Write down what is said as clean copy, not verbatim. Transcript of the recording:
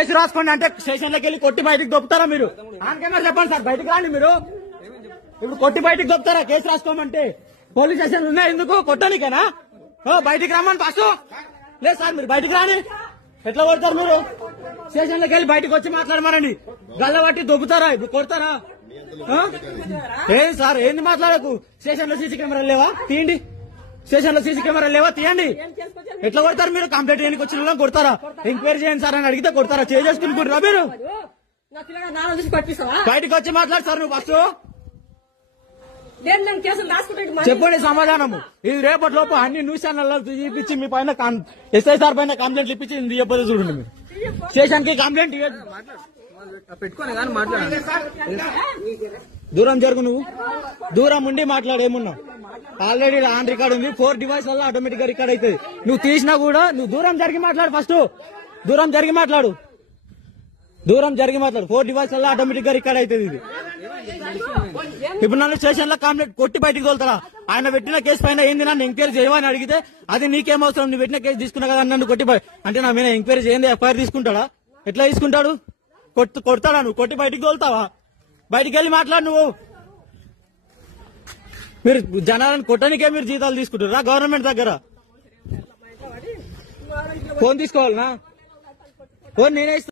Case రాసుకోండి అంటే station లోకి వెళ్ళి కొట్టి బయటకు దొప్పుతారా మీరు? ఆనకైనా చెప్పండి సార్, బయటకు రాండి మీరు. ఇప్పుడు కొట్టి బయటకు దొప్పుతారా కేసు రాసుకోమంటే? పోలీస్ స్టేషన్ ఉన్నాయి ఎందుకు? కొట్టడానికేనా? బయటికి రమ్మని ఫస్ట్. లేదు సార్, మీరు బయటకు రాని. ఎట్లా కొడతారు మీరు? స్టేషన్ లోకి వెళ్ళి బయటకు వచ్చి మాట్లాడమనండి. గల్లబట్టి దొబ్బుతారా? ఇప్పుడు కొడతారా? ఏం సార్, ఏంది మాట్లాడకు? స్టేషన్ లో సీసీ కెమెరాలు లేవా? తీయండి. స్టేషన్ లో సీసీ కెమెరాలు లేవా? తీయండి. ఎట్లా కొడతారు మీరు? కంప్లైంట్ చేయడానికి వచ్చిన కొడతారా? ఎంక్వైరీ చేయండి సార్ అని అడిగితే కొడతారా? చేసుకుంటున్నారా మీరు? బయటకు వచ్చి మాట్లాడు సార్ నువ్వు ఫస్ట్. చెప్పండి సమాధానము. ఇది రేపటి లోపు అన్ని న్యూస్ ఛానల్ చూపించి మీ పైన ఎస్ఐ సార్ పైన కంప్లైంట్ ఇప్పించి ఇది చెప్పదు చూడండి. మీరు స్టేషన్ కి కంప్లైంట్ పెట్టుకోని కానీ మాట్లాడాలి. దూరం జరుగు, నువ్వు దూరం ఉండి మాట్లాడేమున్నావు? ఆల్రెడీ ఆన్ రికార్డ్ ఉంది. 4 డివైస్ వల్ల ఆటోమేటిక్ గా రికార్డ్ అవుతుంది. నువ్వు తీసినా కూడా నువ్వు దూరం జరిగి మాట్లాడు. ఫస్ట్ దూరం జరిగి మాట్లాడు. 4 డివైస్ వల్ల ఆటోమేటిక్ గా రికార్డ్ అవుతుంది. ఇది ఇప్పుడు నన్ను స్టేషన్ లో కంప్లైంట్ కొట్టి బయటకు తోలుతారా? ఆయన పెట్టిన కేసు పైన ఏంది నన్ను ఎంక్వైరీ చేయమని అడిగితే అది నీకేం అవసరం? నువ్వు పెట్టిన కేసు తీసుకున్నా కదా నన్ను కొట్టి అంటే నా మీద ఎంక్వైరీ చేయండి, ఎఫ్ఐఆర్ తీసుకుంటాడా? ఎట్లా తీసుకుంటాడు? కొడతాడా? నువ్వు కొట్టి బయటకు తోలుతావా? బయటికి వెళ్ళి మాట్లాడు నువ్వు. మీరు జనాలను కొట్టడానికే మీరు జీతాలు తీసుకుంటారా గవర్నమెంట్ దగ్గర? ఫోన్ తీసుకోవాలనా? ఫోన్ నేనే ఇస్తాను.